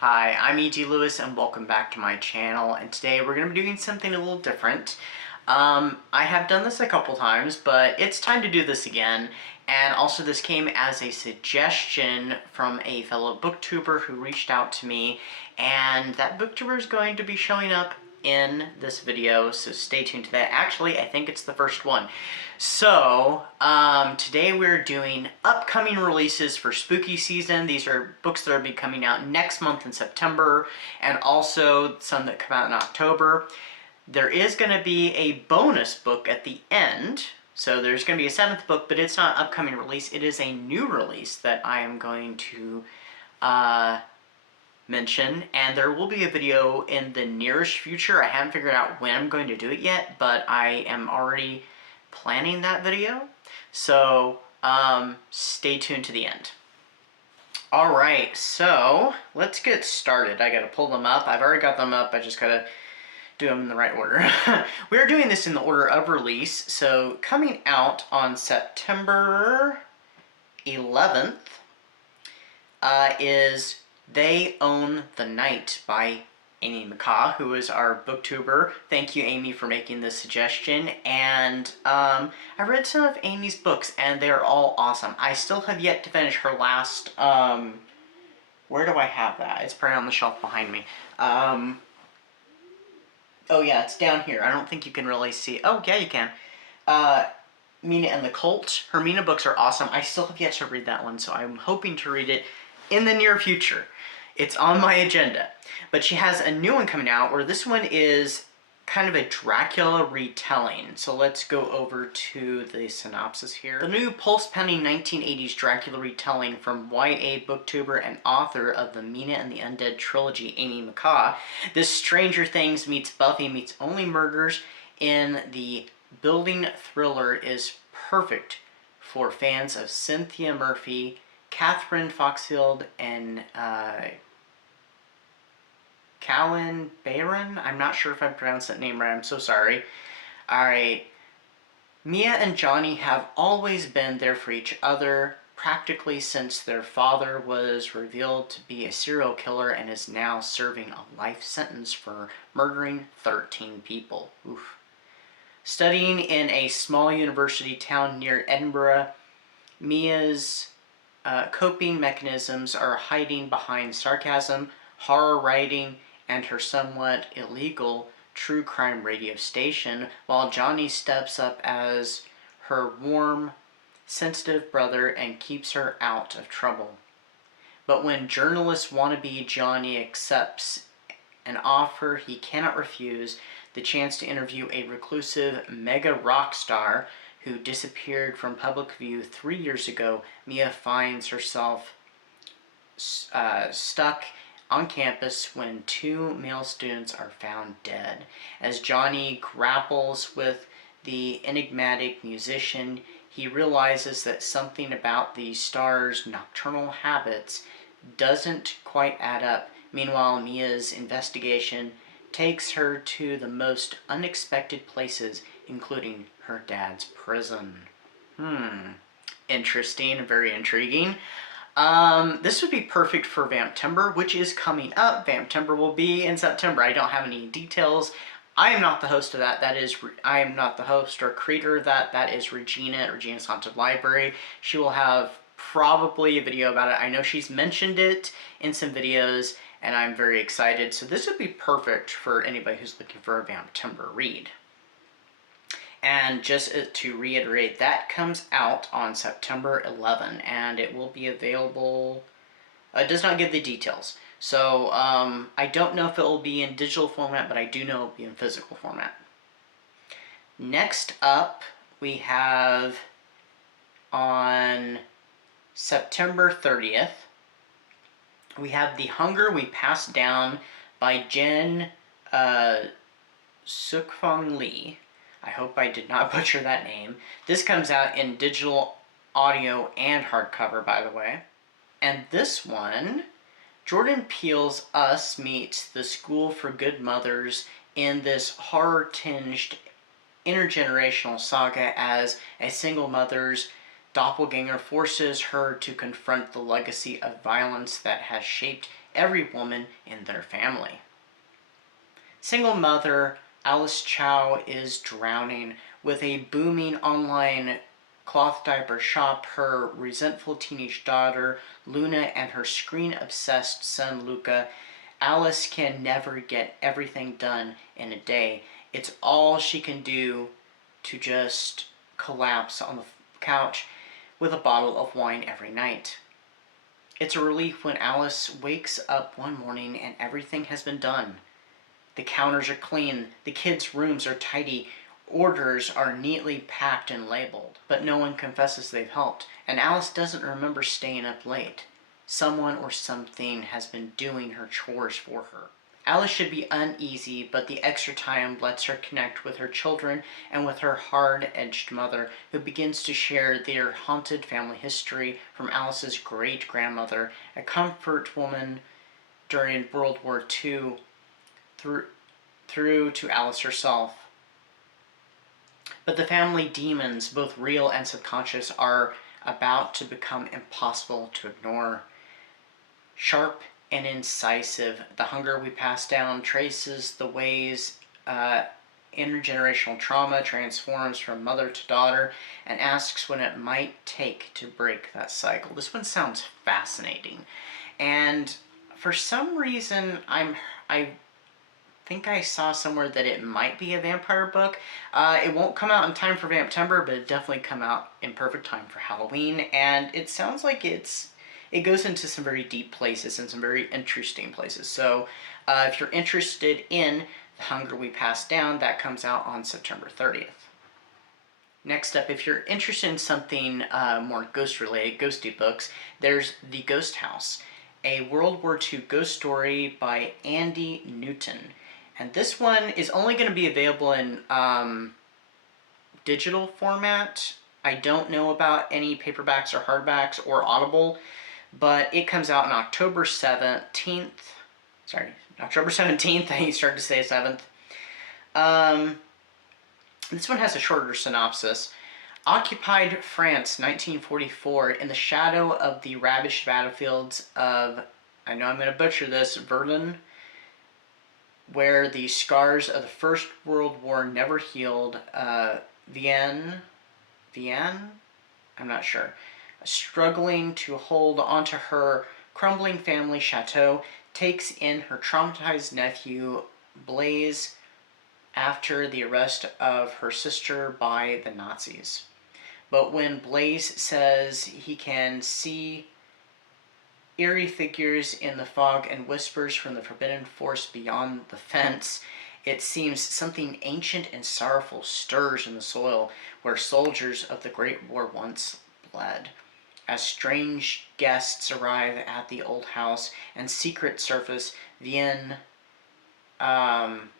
Hi, I'm E.G. Lewis and welcome back to my channel, and today we're going to be doing something a little different. I have done this a couple times, but it's time to do this again, and also this came as a suggestion from a fellow booktuber who reached out to me, and that booktuber is going to be showing up in this video, so stay tuned to that. Actually, I think it's the first one. So, today we're doing upcoming releases for spooky season. These are books that will be coming out next month in September, and also some that come out in October. There is going to be a bonus book at the end, so there's going to be a 7th book, but it's not an upcoming release. It is a new release that I am going to mention, and there will be a video in the nearest future. I haven't figured out when I'm going to do it yet, but I am already planning that video, so stay tuned to the end. Alright, so let's get started. I gotta pull them up. I've already got them up, I just gotta do them in the right order. We are doing this in the order of release, so coming out on September 11th is They Own the Night by Amy McCaw, who is our booktuber. Thank you, Amy, for making this suggestion. And I read some of Amy's books, and they're all awesome. I still have yet to finish her last, where do I have that? It's probably on the shelf behind me. Oh yeah, it's down here. I don't think you can really see. Oh yeah, you can. Mina and the Cult. Her Mina books are awesome. I still have yet to read that one, so I'm hoping to read it in the near future. It's on my agenda. But she has a new one coming out where this one is kind of a Dracula retelling. So let's go over to the synopsis here. The new pulse-pounding 1980s Dracula retelling from YA booktuber and author of the Mina and the Undead trilogy, Amy McCaw. This Stranger Things meets Buffy meets Only Murders in the building thriller is perfect for fans of Cynthia Murphy, Catherine Foxfield, and Callan Barron? I'm not sure if I pronounced that name right. I'm so sorry. Alright. Mia and Johnny have always been there for each other, practically since their father was revealed to be a serial killer and is now serving a life sentence for murdering 13 people. Oof. Studying in a small university town near Edinburgh, Mia's coping mechanisms are hiding behind sarcasm, horror writing, and her somewhat illegal true crime radio station, while Johnny steps up as her warm, sensitive brother and keeps her out of trouble. But when journalist wannabe Johnny accepts an offer he cannot refuse, the chance to interview a reclusive mega rock star who disappeared from public view 3 years ago, Mia finds herself stuck on campus when 2 male students are found dead. As Johnny grapples with the enigmatic musician, he realizes that something about the star's nocturnal habits doesn't quite add up. Meanwhile, Mia's investigation takes her to the most unexpected places, including her dad's prison. Interesting, very intriguing. This would be perfect for Vamptember, which is coming up. Vamptember will be in September. I don't have any details. I am not the host of that. I am not the host or creator of that. That is Regina at Regina's Haunted Library. She will have probably a video about it. I know she's mentioned it in some videos, and I'm very excited. So this would be perfect for anybody who's looking for a Vamptember read. And just to reiterate, that comes out on September 11, and it will be available. It does not give the details. So I don't know if it will be in digital format, but I do know it will be in physical format. Next up, we have on September 30th, we have The Hunger We Pass Down by Jen Sukfong Lee. I hope I did not butcher that name. This comes out in digital, audio, and hardcover, by the way. And this one, Jordan Peele's Us meets The School for Good Mothers in this horror-tinged intergenerational saga as a single mother's doppelganger forces her to confront the legacy of violence that has shaped every woman in their family. Single mother Alice Chow is drowning. With a booming online cloth diaper shop, her resentful teenage daughter Luna, and her screen-obsessed son Luca, Alice can never get everything done in a day. It's all she can do to just collapse on the couch with a bottle of wine every night. It's a relief when Alice wakes up one morning and everything has been done. The counters are clean, the kids' rooms are tidy, orders are neatly packed and labeled, but no one confesses they've helped, and Alice doesn't remember staying up late. Someone or something has been doing her chores for her. Alice should be uneasy, but the extra time lets her connect with her children and with her hard-edged mother, who begins to share their haunted family history from Alice's great-grandmother, a comfort woman during World War II, through to Alice herself. But the family demons, both real and subconscious, are about to become impossible to ignore. Sharp and incisive, the hunger we pass down traces the ways intergenerational trauma transforms from mother to daughter and asks what it might take to break that cycle. This one sounds fascinating, and for some reason I think I saw somewhere that it might be a vampire book. It won't come out in time for Vamptember, but it definitely come out in perfect time for Halloween, and it sounds like it goes into some very deep places and some very interesting places. So if you're interested in The Hunger We Pass Down, that comes out on September 30th. Next up, if you're interested in something more ghost-related, ghosty books, there's The Ghost House, a World War II ghost story by Andy Newton. And this one is only going to be available in digital format. I don't know about any paperbacks or hardbacks or Audible, but it comes out on October 17th. Sorry, October 17th. I started to say 7th. This one has a shorter synopsis. Occupied France, 1944, in the shadow of the ravished battlefields of, I know I'm going to butcher this, Verdun, where the scars of the First World War never healed, Vienne, I'm not sure, struggling to hold onto her crumbling family chateau, takes in her traumatized nephew, Blaise, after the arrest of her sister by the Nazis. But when Blaise says he can see eerie figures in the fog and whispers from the forbidden force beyond the fence, it seems something ancient and sorrowful stirs in the soil where soldiers of the Great War once bled. As strange guests arrive at the old house and secret surface, Vienne, again,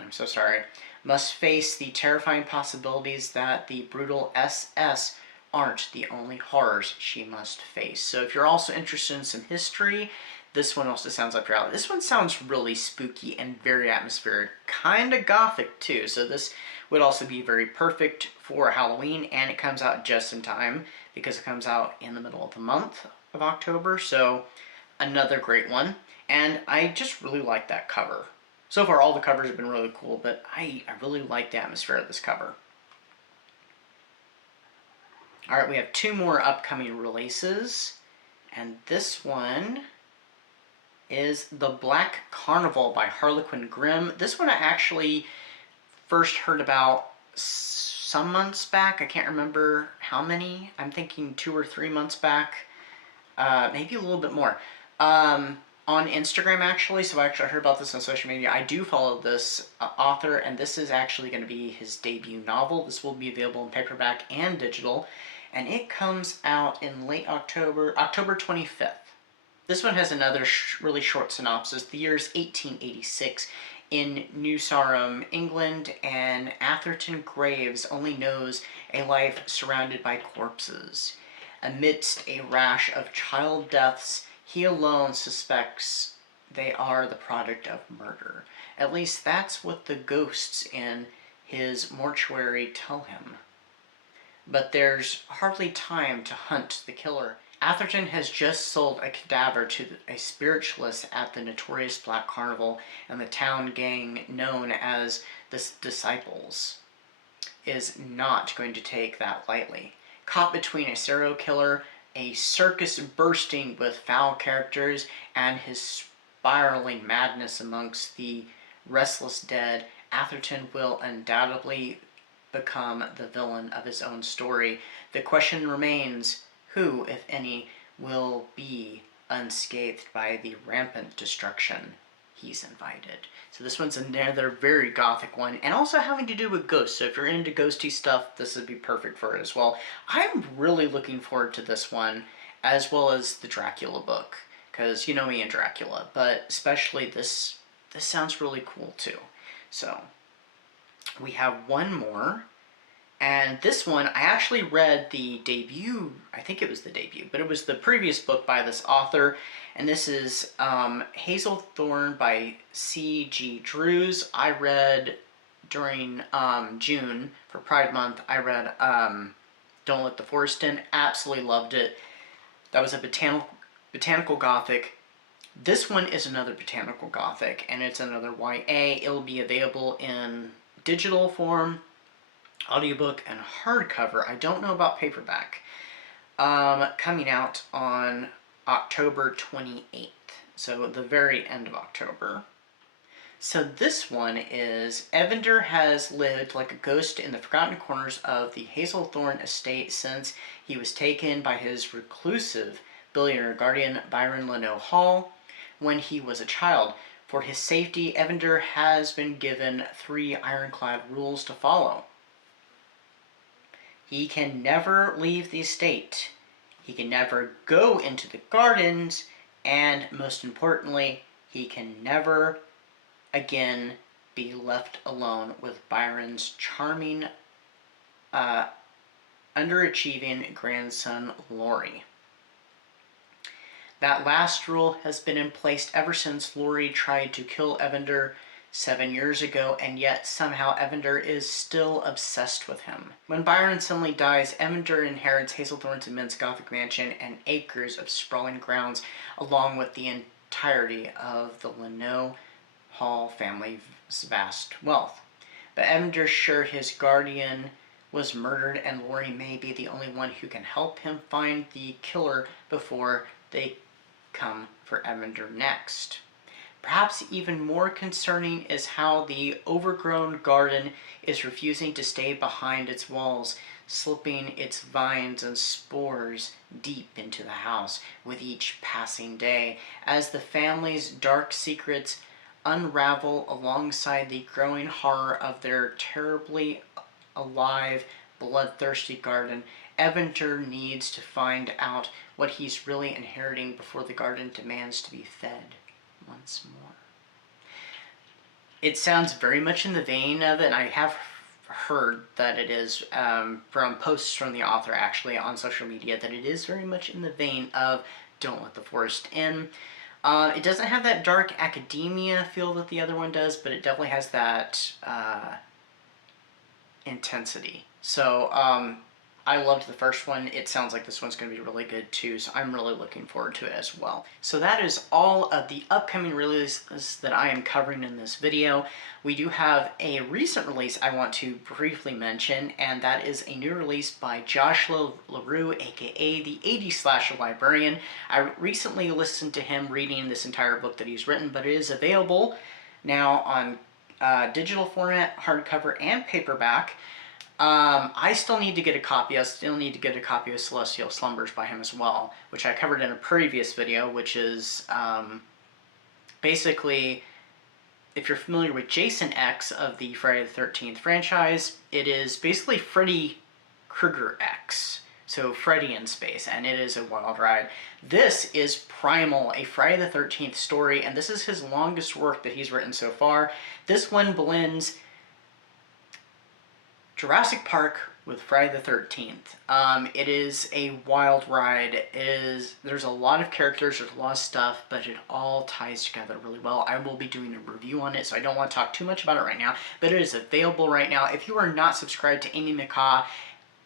I'm so sorry, must face the terrifying possibilities that the brutal SS aren't the only horrors she must face. So if you're also interested in some history, this one also sounds up your alley. This one sounds really spooky and very atmospheric, kind of gothic too. So this would also be very perfect for Halloween, and it comes out just in time because it comes out in the middle of the month of October. So another great one, and I just really like that cover. So far all the covers have been really cool, but I really like the atmosphere of this cover. Alright, we have two more upcoming releases, and this one is The Black Carnival by Harlequin Grimm. This one I actually first heard about some months back. I can't remember how many. I'm thinking 2 or 3 months back. Maybe a little bit more. On Instagram, actually. So I actually heard about this on social media. I do follow this author, and this is actually going to be his debut novel. This will be available in paperback and digital, and it comes out in late October, October 25th. This one has another really short synopsis. The year is 1886. In New Sarum, England, and Atherton Graves only knows a life surrounded by corpses. Amidst a rash of child deaths, he alone suspects they are the product of murder. At least that's what the ghosts in his mortuary tell him. but there's hardly time to hunt the killer. Atherton has just sold a cadaver to a spiritualist at the notorious Black Carnival, and the town gang known as the Disciples is not going to take that lightly. Caught between a serial killer, a circus bursting with foul characters, and his spiraling madness amongst the restless dead, Atherton will undoubtedly become the villain of his own story. The question remains, who, if any, will be unscathed by the rampant destruction he's invited? So this one's another very gothic one, and also having to do with ghosts. So if you're into ghosty stuff, this would be perfect for it as well. I'm really looking forward to this one, as well as the Dracula book, because you know me and Dracula, but especially this sounds really cool too. So we have one more, and this one I actually read the debut. I think it was the debut, but it was the previous book by this author, and this is Hazelthorn by C.G. Drews. I read during June for Pride Month. I read Don't Let the Forest In. Absolutely loved it. That was a botanical gothic. This one is another botanical gothic, and it's another YA. It'll be available in digital form, audiobook, and hardcover. I don't know about paperback. Coming out on October 28th, so the very end of October. So this one is, Evander has lived like a ghost in the forgotten corners of the Hazelthorn estate since he was taken by his reclusive billionaire guardian Byron Leno Hall when he was a child. For his safety, Evander has been given 3 ironclad rules to follow. He can never leave the estate. He can never go into the gardens, and most importantly, he can never again be left alone with Byron's charming, underachieving grandson, Laurie. That last rule has been in place ever since Laurie tried to kill Evander 7 years ago, and yet somehow Evander is still obsessed with him. When Byron suddenly dies, Evander inherits Hazelthorn's immense Gothic mansion and acres of sprawling grounds, along with the entirety of the Leno Hall family's vast wealth. But Evander's sure his guardian was murdered, and Laurie may be the only one who can help him find the killer before they come for Evander next. Perhaps even more concerning is how the overgrown garden is refusing to stay behind its walls, slipping its vines and spores deep into the house with each passing day, as the family's dark secrets unravel alongside the growing horror of their terribly alive, bloodthirsty garden. Evander needs to find out what he's really inheriting before the garden demands to be fed once more. It sounds very much in the vein of it, and I have heard that it is, from posts from the author actually on social media, that it is very much in the vein of Don't Let the Forest In. It doesn't have that dark academia feel that the other one does, but it definitely has that intensity. So I loved the first one. It sounds like this one's going to be really good too, so I'm really looking forward to it as well. So that is all of the upcoming releases that I am covering in this video. We do have a recent release I want to briefly mention, and that is a new release by Joshua LaRue, aka the 80s Slasher Librarian. I recently listened to him reading this entire book that he's written, but it is available now on digital format, hardcover, and paperback. I still need to get a copy. I still need to get a copy of Celestial Slumbers by him as well, which I covered in a previous video, which is basically, if you're familiar with Jason X of the Friday the 13th franchise, it is basically Freddy Krueger X. So Freddy in space, and it is a wild ride. This is Primal, a Friday the 13th story, and this is his longest work that he's written so far. This one blends Jurassic Park with Friday the 13th. It is a wild ride. There's a lot of characters, there's a lot of stuff, but it all ties together really well. I will be doing a review on it, so I don't want to talk too much about it right now, but it is available right now. If you are not subscribed to Amy McCaw,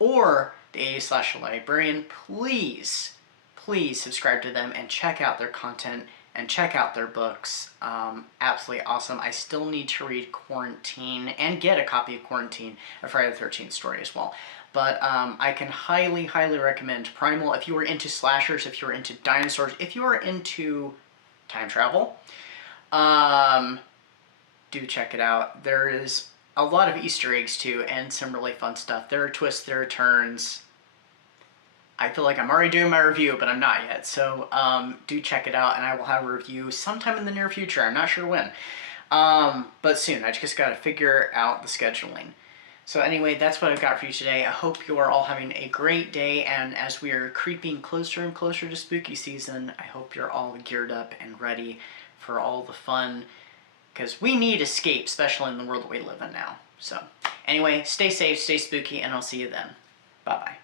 or the 80s Librarian, please subscribe to them and check out their content and check out their books. Absolutely awesome. I still need to read Quarantine and get a copy of Quarantine, a Friday the 13th story as well. But I can highly recommend Primal if you are into slashers, if you're into dinosaurs, if you are into time travel. Do check it out. There is a lot of Easter eggs too, and some really fun stuff. There are twists, there are turns. I feel like I'm already doing my review, but I'm not yet. So do check it out, and I will have a review sometime in the near future. I'm not sure when, but soon. I just got to figure out the scheduling. So anyway, that's what I've got for you today. I hope you are all having a great day, and as we are creeping closer and closer to spooky season, I hope you're all geared up and ready for all the fun, because we need escape, especially in the world that we live in now. So anyway, stay safe, stay spooky, and I'll see you then. Bye-bye.